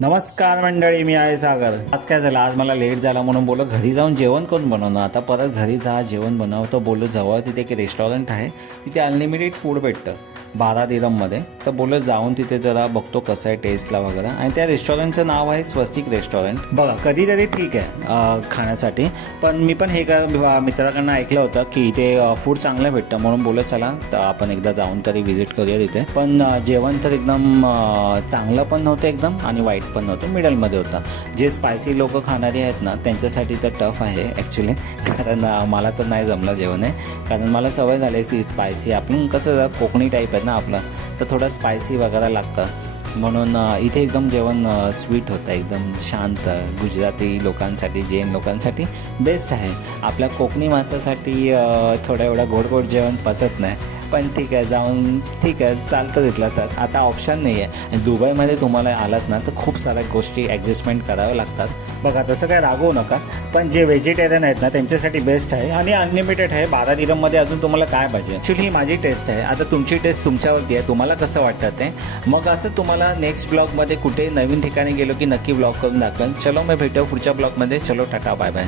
नमस्कार मंडळी, मी आहे सागर. आज काय झालं, आज मला लेट झाला म्हणून बोललो घरी जाऊन जेवण कोण बनवणं. आता परत घरी जा जेवण बनवतो बोललो. जवळ तिथे एक रेस्टॉरंट आहे, तिथे अनलिमिटेड फूड भेटतं 12 दिरममध्ये. तर बोललो जाऊन तिथे जरा बघतो कसं आहे टेस्टला वगैरे. आणि त्या रेस्टॉरंटचं नाव आहे स्वस्तिक रेस्टॉरंट. बघा कधीतरी ठीक आहे खाण्यासाठी, पण मी पण हे मित्राकडनं ऐकलं होतं की इथे फूड चांगलं भेटतं म्हणून बोललो चला तर आपण एकदा जाऊन तरी व्हिजिट करूया तिथे. पण जेवण तर एकदम चांगलं पण नव्हतं एकदम आणि वाईट पण नव्हतं, मिडलमध्ये होता. जे स्पायसी लोक खाणारी आहेत ना त्यांच्यासाठी तर टफ आहे ॲक्च्युली, कारण मला तर नाही जमलं जेवण आहे. कारण मला सवय झाली स्पायसी. आपण कसं कोकणी टाईप आहे ना आपलं, तर थोडं स्पायसी वगैरे लागतं. म्हणून इथे एकदम जेवण स्वीट होतं, एकदम शांत. गुजराती लोकांसाठी, जैन लोकांसाठी बेस्ट आहे. आपल्या कोकणी माणसासाठी थोडं एवढं गोड गोड जेवण पचत नाही. पण ठीक आहे, जाऊन ठीक आहे चालतं तिथलं. तर आता ऑप्शन नाही आहे. दुबईमध्ये तुम्हाला आलात ना तर खूप साऱ्या गोष्टी ॲडजस्टमेंट कराव्या लागतात. बघा तसं काय रागवू नका, पण जे व्हेजिटेरियन आहेत ना त्यांच्यासाठी बेस्ट आहे आणि अनलिमिटेड आहे. 12 दिरममध्ये अजून तुम्हाला काय पाहिजे. ॲक्च्युली ही माझी टेस्ट आहे. आता तुमची टेस्ट तुमच्यावरती आहे, तुम्हाला कसं वाटतं ते. मग असं तुम्हाला नेक्स्ट ब्लॉगमध्ये कुठे नवीन ठिकाणी गेलो की नक्की ब्लॉग करून दाखवेल. चलो मी भेटू पुढच्या ब्लॉगमध्ये. चलो टाटा बाय बाय.